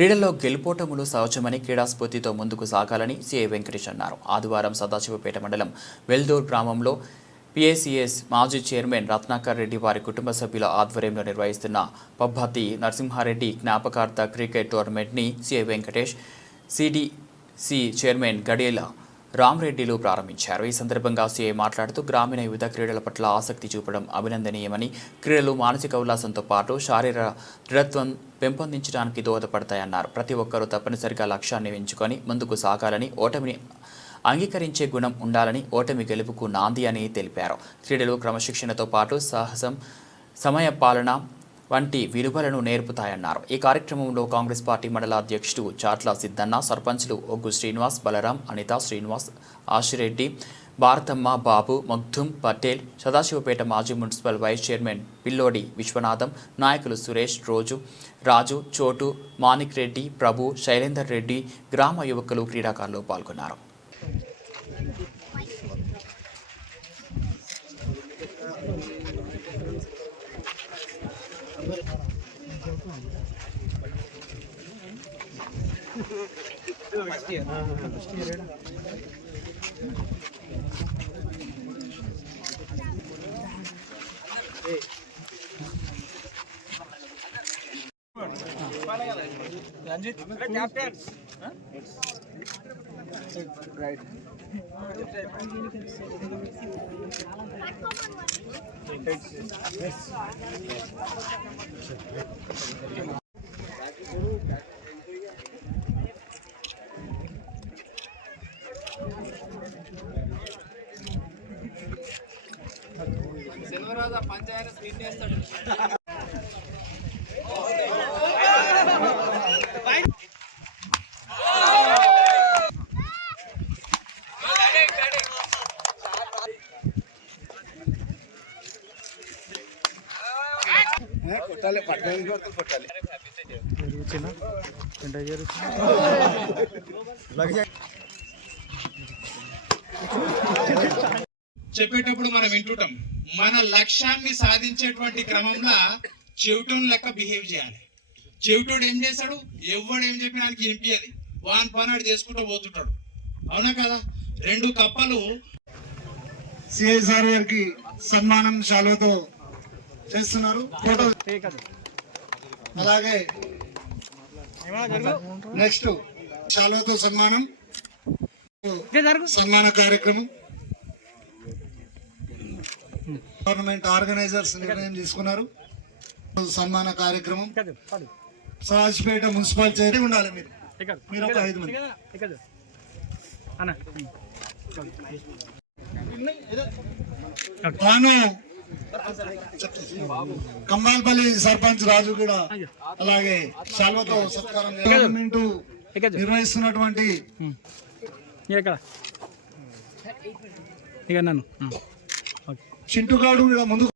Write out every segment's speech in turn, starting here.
క్రీడల్లో గెలుపోటములు సహజమని క్రీడా స్ఫూర్తితో ముందుకు సాగాలని సిఐ వెంకటేష్ అన్నారు. ఆదివారం సదాశివపేట మండలం వెల్దూర్ గ్రామంలో పిఏసిఎస్ మాజీ చైర్మన్ రత్నాకర్ రెడ్డి వారి కుటుంబ సభ్యుల ఆధ్వర్యంలో నిర్వహిస్తున్న పబ్బతి నరసింహారెడ్డి జ్ఞాపకార్థ క్రికెట్ టోర్నమెంట్ని CI Venkatesh, CDC chairman Gadiyala రామ్రెడ్డిలు ప్రారంభించారు. ఈ సందర్భంగా సిఐ మాట్లాడుతూ గ్రామీణ యువత క్రీడల పట్ల ఆసక్తి చూపడం అభినందనీయమని, క్రీడలు మానసిక ఉల్లాసంతో పాటు శారీరక దృఢత్వం పెంపొందించడానికి దోహదపడతాయన్నారు. ప్రతి ఒక్కరూ తప్పనిసరిగా లక్ష్యాన్ని ఎంచుకొని ముందుకు సాగాలని, ఓటమిని అంగీకరించే గుణం ఉండాలని, ఓటమి గెలుపుకు నాంది అని తెలిపారు. క్రీడలు క్రమశిక్షణతో పాటు సాహసం, సమయపాలన వంటి విలువలను నేర్పుతాయన్నారు. ఈ కార్యక్రమంలో కాంగ్రెస్ పార్టీ మండల అధ్యక్షుడు చాట్ల సిద్ధన్న, సర్పంచ్లు ఒగ్గు శ్రీనివాస్, బలరాం, అనిత, శ్రీనివాస్, ఆశిరెడ్డి, భారతమ్మ, బాబు, మగ్ధుం పటేల్, సదాశివపేట మాజీ మున్సిపల్ వైస్ చైర్మన్ పిల్లోడి విశ్వనాథం, నాయకులు సురేష్, రాజు, చోటు, మాణిక్ రెడ్డి, ప్రభు, శైలేందర్ రెడ్డి, గ్రామ యువకులు, క్రీడాకారులు పాల్గొన్నారు. సెల్వరాజా పంచాయతీ స్క్రీన్ చేస్తాడు. కొట్టాలి, పట్టణం కొట్టాలి. చెప్పేటప్పుడు మనం వింటుంటాం, మన లక్ష్యాన్ని సాధించేటువంటి క్రమంలో చెవిటోని లెక్క బిహేవ్ చేయాలి. చెవిటోడు ఏం చేస్తాడు, ఎవడు ఏం చెప్పినా వినిపించదు, వాన్ పనాడు చేసుకుంటూ పోతుంటాడు. అవునా కదా? రెండు కప్పలు సిఐసార్ గారికి సన్మానం శాలువతో చేస్తున్నారు. ఫోటో అలాగే నెక్స్ట్ శాలువతో సన్మాన కార్యక్రమం గవర్నమెంట్ ఆర్గనైజర్స్ నిర్ణయం తీసుకున్నారు. సన్మాన కార్యక్రమం సదాశివపేట మున్సిపల్ చైర్మన్ ఉండాలి. మీరు ఒక 5 మంది తాను కంబాల్పల్లి సర్పంచ్ రాజు కూడా అలాగే శాల్వతో సత్కారం గవర్నమెంట్ నిర్వహిస్తున్నటువంటి చింటుగాడు కూడా ముందు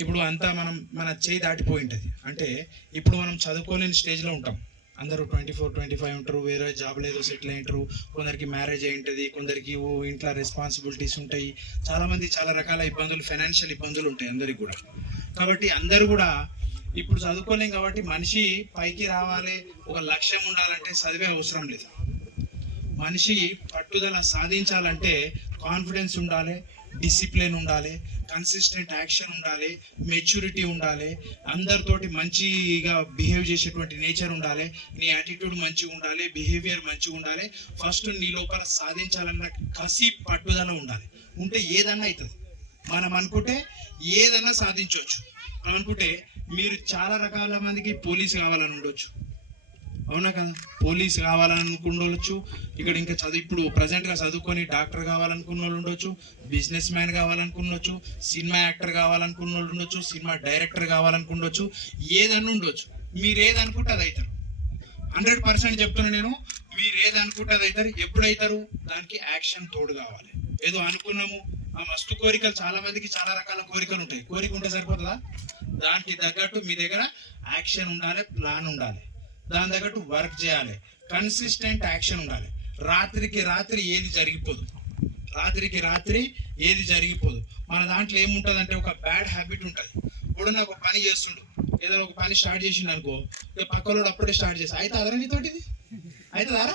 ఇప్పుడు అంతా మన చేయి దాటిపోయి ఉంటుంది. అంటే ఇప్పుడు మనం చదువుకోలేని స్టేజ్లో ఉంటాం. అందరూ 24, 25 ఉంటారు, వేరే జాబ్ లేదో సెటిల్ అయి ఉంటారు, కొందరికి మ్యారేజ్ అయి ఉంటుంది, కొందరికి ఇంట్లో రెస్పాన్సిబిలిటీస్ ఉంటాయి, చాలామంది చాలా రకాల ఇబ్బందులు, ఫైనాన్షియల్ ఇబ్బందులు ఉంటాయి అందరికి కూడా. కాబట్టి అందరూ కూడా ఇప్పుడు చదువుకోలేం. కాబట్టి మనిషి పైకి రావాలి, ఒక లక్ష్యం ఉండాలంటే చదివే అవసరం లేదు. మనిషి పట్టుదల సాధించాలంటే కాన్ఫిడెన్స్ ఉండాలి, డిసిప్లిన్ ఉండాలి, కన్సిస్టెంట్ యాక్షన్ ఉండాలి, మెచ్యూరిటీ ఉండాలి, అందరితోటి మంచిగా బిహేవ్ చేసేటువంటి నేచర్ ఉండాలి, నీ యాటిట్యూడ్ మంచిగా ఉండాలి, బిహేవియర్ మంచిగా ఉండాలి. ఫస్ట్ నీ లోపల సాధించాలన్న కసి, పట్టుదల ఉండాలి. ఉంటే ఏదన్నా అవుతుంది. మనం అనుకుంటే ఏదన్నా సాధించవచ్చు. మనం అనుకుంటే మీరు చాలా రకాల మందికి పోలీస్ కావాలని ఉండొచ్చు, అవునా కదా? పోలీస్ కావాలని అనుకున్నోళ్ళు ఇక్కడ ఇంకా ఇప్పుడు ప్రజెంట్గా చదువుకొని డాక్టర్ కావాలనుకున్న వాళ్ళు ఉండొచ్చు, బిజినెస్ మ్యాన్ కావాలనుకున్నొచ్చు, సినిమా యాక్టర్ కావాలనుకున్న వాళ్ళు ఉండొచ్చు, సినిమా డైరెక్టర్ కావాలనుకుండొచ్చు, ఏదన్నా ఉండొచ్చు. మీరు ఏదనుకుంటే అది అవుతారు. 100% చెప్తున్నా నేను. మీరు ఏది అనుకుంటే అది అవుతారు. ఎప్పుడు అవుతారు? దానికి యాక్షన్ తోడు కావాలి. ఏదో అనుకున్నాము, ఆ మస్తు కోరికలు, చాలా మందికి చాలా రకాల కోరికలు ఉంటాయి. కోరిక ఉంటే సరిపోతుందా? దానికి తగ్గట్టు మీ దగ్గర యాక్షన్ ఉండాలి, ప్లాన్ ఉండాలి, దాని తగ్గట్టు వర్క్ చేయాలి, కన్సిస్టెంట్ యాక్షన్ ఉండాలి. రాత్రికి రాత్రి ఏది జరిగిపోదు, రాత్రికి రాత్రి ఏది జరిగిపోదు. మన దాంట్లో ఏముంటుంది అంటే ఒక బ్యాడ్ హ్యాబిట్ ఉంటుంది. ఇప్పుడు నాకు ఒక పని చేస్తుండు, ఏదైనా ఒక పని స్టార్ట్ చేసిండు అనుకో, పక్కలోడు అప్పుడే స్టార్ట్ చేసి అయితే అదరా నీతోటి అవుతుందారా?